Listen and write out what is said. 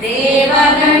தேவர்கள்